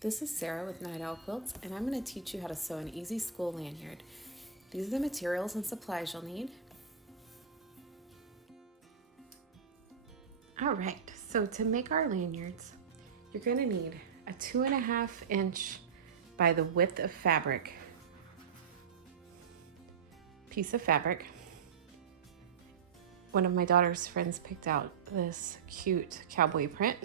This is Sarah with Night Owl Quilts, and I'm going to teach you how to sew an easy school lanyard. These are the materials and supplies you'll need. Alright, so to make our lanyards, you're going to need a 2.5 inch by the width of fabric piece of fabric. One of my daughter's friends picked out this cute cowboy print.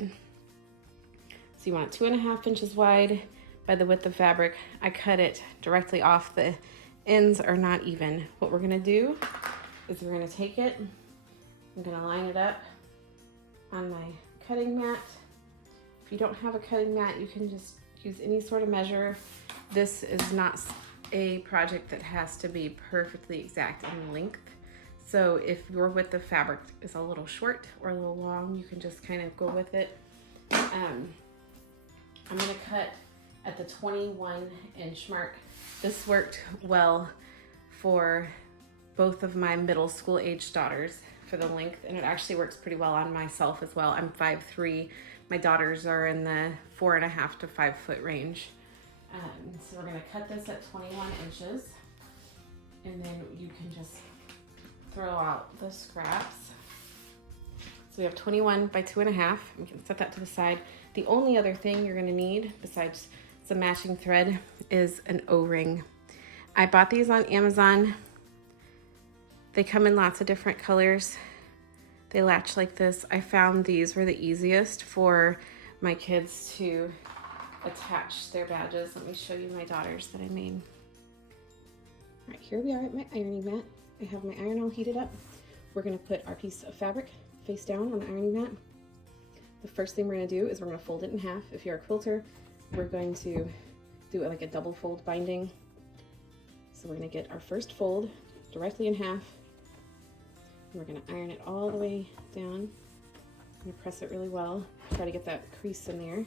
So you want it 2.5 inches wide by the width of fabric. I cut it directly off. The ends are not even. What we're gonna do is we're gonna take it, I'm gonna line it up on my cutting mat. If you don't have a cutting mat, you can just use any sort of measure. This is not a project that has to be perfectly exact in length. So if your width of fabric is a little short or a little long, you can just kind of go with it. I'm gonna cut at the 21 inch mark. This worked well for both of my middle school age daughters for the length, and it actually works pretty well on myself as well. I'm 5'3". My daughters are in the 4.5 to 5 foot range. So we're gonna cut this at 21 inches, and then you can just throw out the scraps. So we have 21 by 2.5. We can set that to the side. The only other thing you're gonna need, besides some matching thread, is an O-ring. I bought these on Amazon. They come in lots of different colors. They latch like this. I found these were the easiest for my kids to attach their badges. Let me show you my daughters that I made. All right, here we are at my ironing mat. I have my iron all heated up. We're gonna put our piece of fabric face down on the ironing mat. The first thing we're gonna do is we're gonna fold it in half. If you're a quilter, we're going to do it like a double fold binding. So we're gonna get our first fold directly in half. And we're gonna iron it all the way down. I'm gonna press it really well. Try to get that crease in there.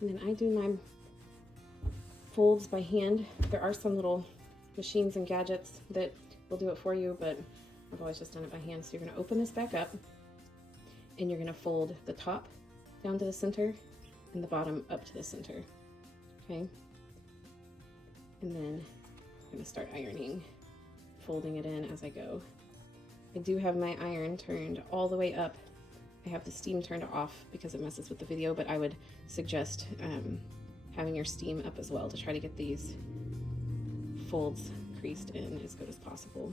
And then I do my folds by hand. There are some little machines and gadgets that will do it for you, but I've always just done it by hand. So you're gonna open this back up, and you're gonna fold the top down to the center and the bottom up to the center, okay? And then I'm gonna start ironing, folding it in as I go. I do have my iron turned all the way up. I have the steam turned off because it messes with the video, but I would suggest having your steam up as well to try to get these folds creased in as good as possible.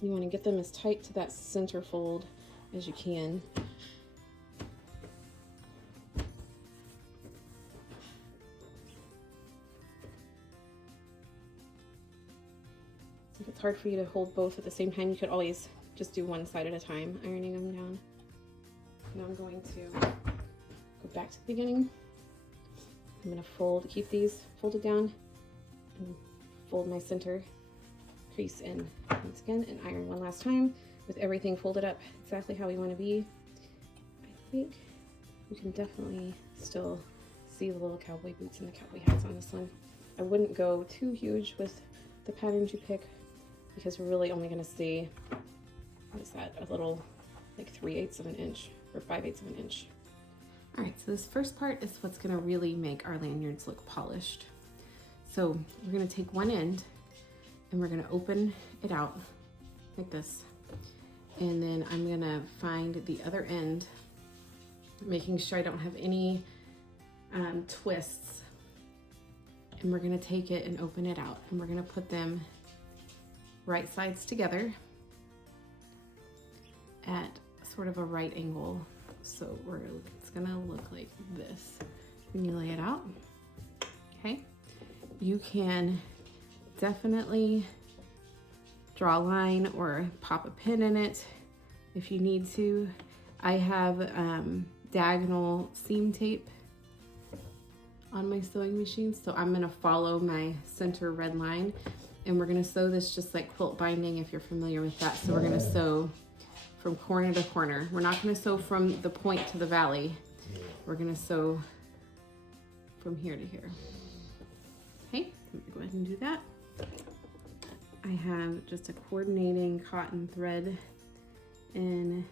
You want to get them as tight to that center fold as you can. If it's hard for you to hold both at the same time, you could always just do one side at a time, ironing them down. Now I'm going to go back to the beginning. I'm going to keep these folded down and fold my center crease in once again and iron one last time with everything folded up exactly how we want to be. I think you can definitely still see the little cowboy boots and the cowboy hats on this one. I wouldn't go too huge with the patterns you pick because we're really only going to see, what is that, a little like 3/8 of an inch or 5/8 of an inch. All right, so this first part is what's gonna really make our lanyards look polished. So we're gonna take one end and we're gonna open it out like this. And then I'm gonna find the other end, making sure I don't have any twists. And we're gonna take it and open it out. And we're gonna put them right sides together at sort of a right angle. So it's gonna look like this when you lay it out, okay? You can definitely draw a line or pop a pin in it if you need to. I have diagonal seam tape on my sewing machine, so I'm gonna follow my center red line, and we're gonna sew this just like quilt binding if you're familiar with that. So we're gonna sew from corner to corner. We're not gonna sew from the point to the valley. We're gonna sew from here to here. Okay, go ahead and do that. I have just a coordinating cotton thread in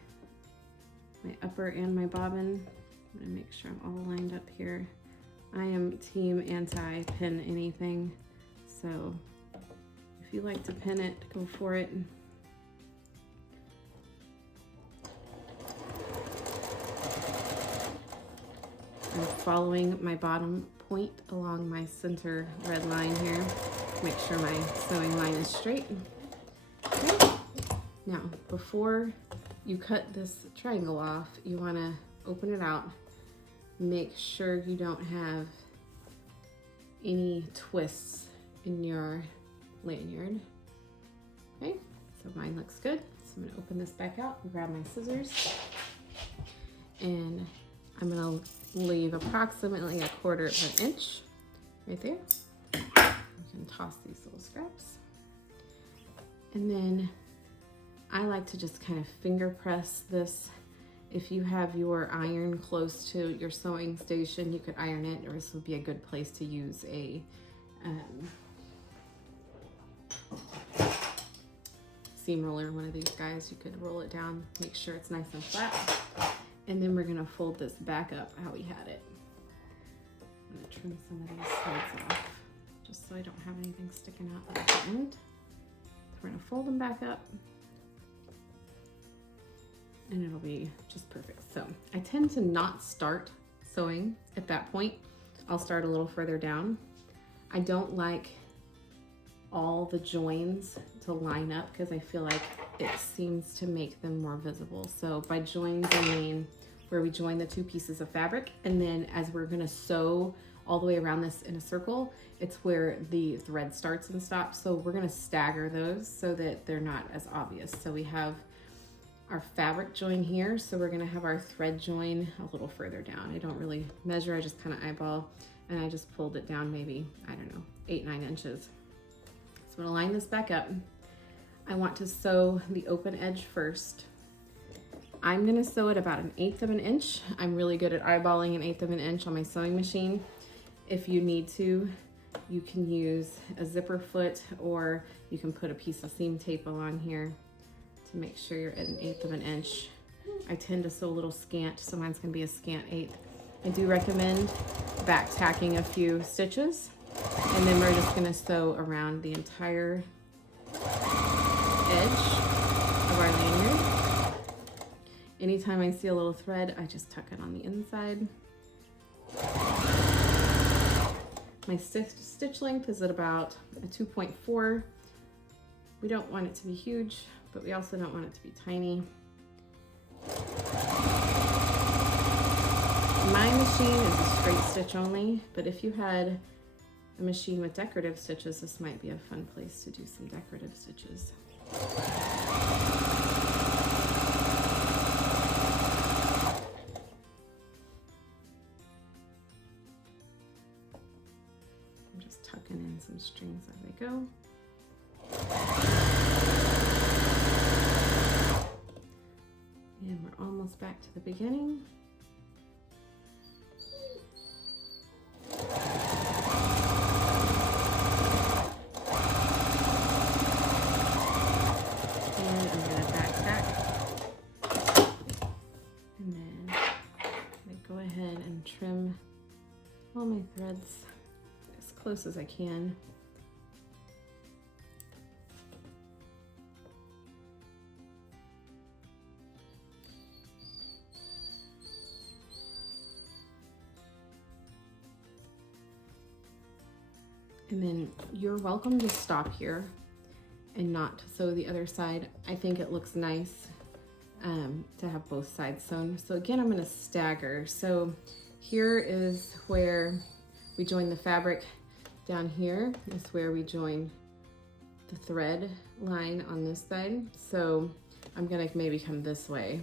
my upper and my bobbin. I'm gonna make sure I'm all lined up here. I am team anti-pin anything, so if you like to pin it, go for it. I'm following my bottom point along my center red line here. Make sure my sewing line is straight. Okay. Now, before you cut this triangle off, you want to open it out. Make sure you don't have any twists in your lanyard. Okay, so mine looks good. So I'm gonna open this back out and grab my scissors. And I'm gonna leave approximately 1/4 of an inch right there. You can toss these little scraps. And then I like to just kind of finger press this. If you have your iron close to your sewing station, you could iron it, or this would be a good place to use a seam roller, one of these guys. You could roll it down, make sure it's nice and flat. And then we're gonna fold this back up how we had it. I'm gonna trim some of these threads off, just so I don't have anything sticking out at the end. So we're gonna fold them back up, and it'll be just perfect. So I tend to not start sewing at that point. I'll start a little further down. I don't like all the joins to line up because I feel like it seems to make them more visible. So by joins, I mean where we join the two pieces of fabric, and then as we're gonna sew all the way around this in a circle, it's where the thread starts and stops. So we're gonna stagger those so that they're not as obvious. So we have our fabric join here, so we're gonna have our thread join a little further down. I don't really measure, I just kind of eyeball, and I just pulled it down maybe, I don't know, 8-9 inches. So I'm gonna line this back up. I want to sew the open edge first. I'm gonna sew it about 1/8 of an inch. I'm really good at eyeballing 1/8 of an inch on my sewing machine. If you need to, you can use a zipper foot, or you can put a piece of seam tape along here to make sure you're at 1/8 of an inch. I tend to sew a little scant, so mine's gonna be a scant 1/8. I do recommend back tacking a few stitches, and then we're just gonna sew around the entire edge of our lanyard. Anytime I see a little thread, I just tuck it on the inside. My stitch length is at about a 2.4. We don't want it to be huge, but we also don't want it to be tiny. My machine is a straight stitch only, but if you had a machine with decorative stitches, this might be a fun place to do some decorative stitches. I'm just tucking in some strings as I go. And we're almost back to the beginning. And I'm gonna back tack. And then I'm gonna go ahead and trim all my threads as close as I can. And then you're welcome to stop here and not sew the other side. I think it looks nice to have both sides sewn. So again, I'm gonna stagger. So here is where we join the fabric. Down here is where we join the thread line on this side. So I'm gonna maybe come this way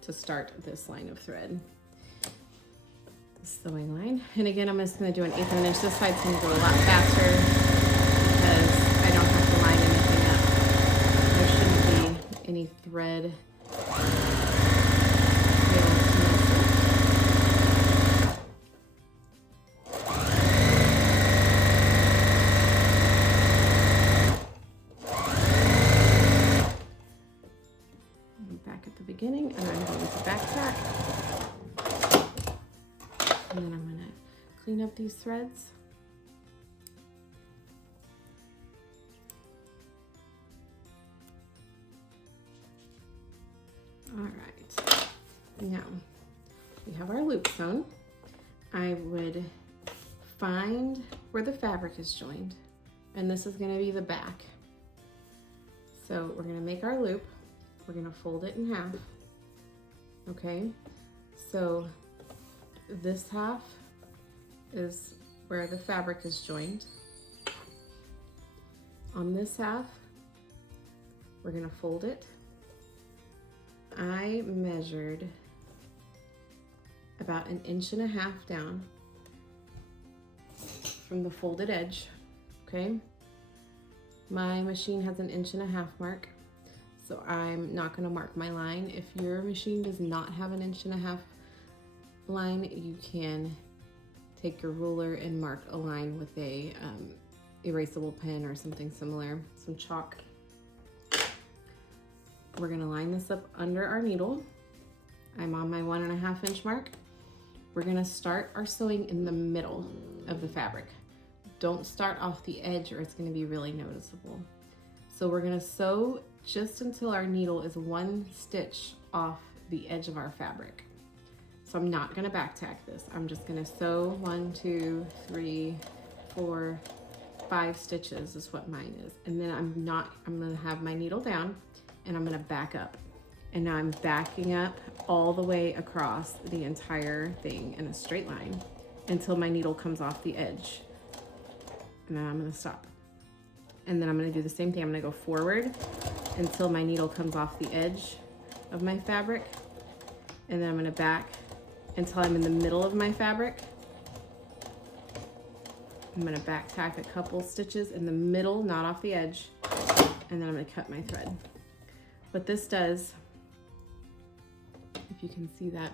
to start this line of thread. Sewing line. And again, I'm just going to do 1/8 of an inch. This side's going to go a lot faster because I don't have to line anything up. There shouldn't be any thread going to back tack. And then I'm gonna clean up these threads. All right, now we have our loop sewn. I would find where the fabric is joined, and this is gonna be the back. So we're gonna make our loop, we're gonna fold it in half, okay? So this half is where the fabric is joined. On this half, we're gonna fold it. I measured about 1.5 inches down from the folded edge, okay? My machine has 1.5 inches mark, so I'm not gonna mark my line. If your machine does not have 1.5 inches line, you can take your ruler and mark a line with a erasable pen or something similar, some chalk. We're gonna line this up under our needle. I'm on my 1.5 inch mark. We're gonna start our sewing in the middle of the fabric. Don't start off the edge or it's gonna be really noticeable. So we're gonna sew just until our needle is 1 stitch off the edge of our fabric. So I'm not gonna back tack this. I'm just gonna sew 1, 2, 3, 4, 5 stitches is what mine is. And then I'm gonna have my needle down and I'm gonna back up. And now I'm backing up all the way across the entire thing in a straight line until my needle comes off the edge. And then I'm gonna stop. And then I'm gonna do the same thing. I'm gonna go forward until my needle comes off the edge of my fabric. And then I'm gonna back until I'm in the middle of my fabric. I'm gonna back tack a couple stitches in the middle, not off the edge. And then I'm gonna cut my thread. What this does, if you can see that,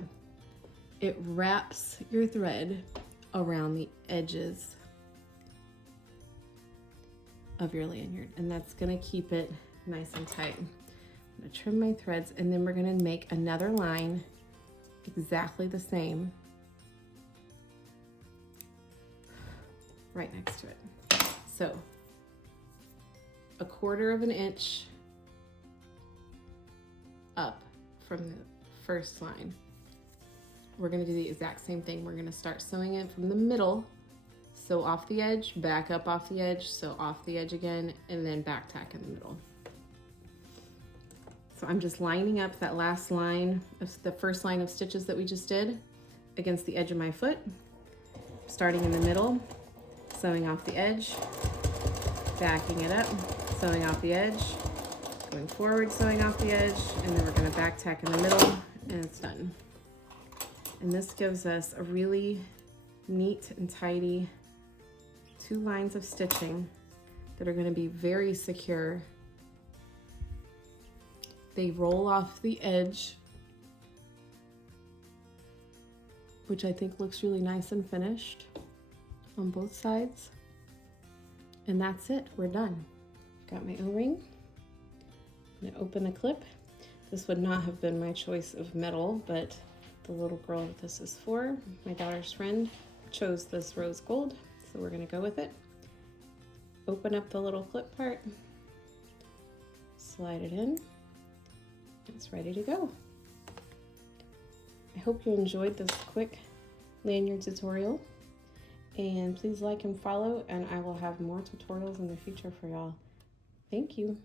it wraps your thread around the edges of your lanyard, and that's gonna keep it nice and tight. I'm gonna trim my threads, and then we're gonna make another line exactly the same right next to it. So 1/4 inch up from the first line. We're gonna do the exact same thing. We're gonna start sewing it from the middle, sew off the edge, back up off the edge, sew off the edge again, and then back tack in the middle. So I'm just lining up that last line of the first line of stitches that we just did against the edge of my foot, starting in the middle, sewing off the edge, backing it up, sewing off the edge, going forward, sewing off the edge, and then we're gonna back tack in the middle, and it's done. And this gives us a really neat and tidy 2 lines of stitching that are gonna be very secure. They roll off the edge, which I think looks really nice and finished on both sides. And that's it, we're done. Got my O-ring. I'm gonna open a clip. This would not have been my choice of metal, but the little girl that this is for, my daughter's friend, chose this rose gold, so we're gonna go with it. Open up the little clip part, slide it in. It's ready to go. I hope you enjoyed this quick lanyard tutorial, and please like and follow, and I will have more tutorials in the future for y'all. Thank you.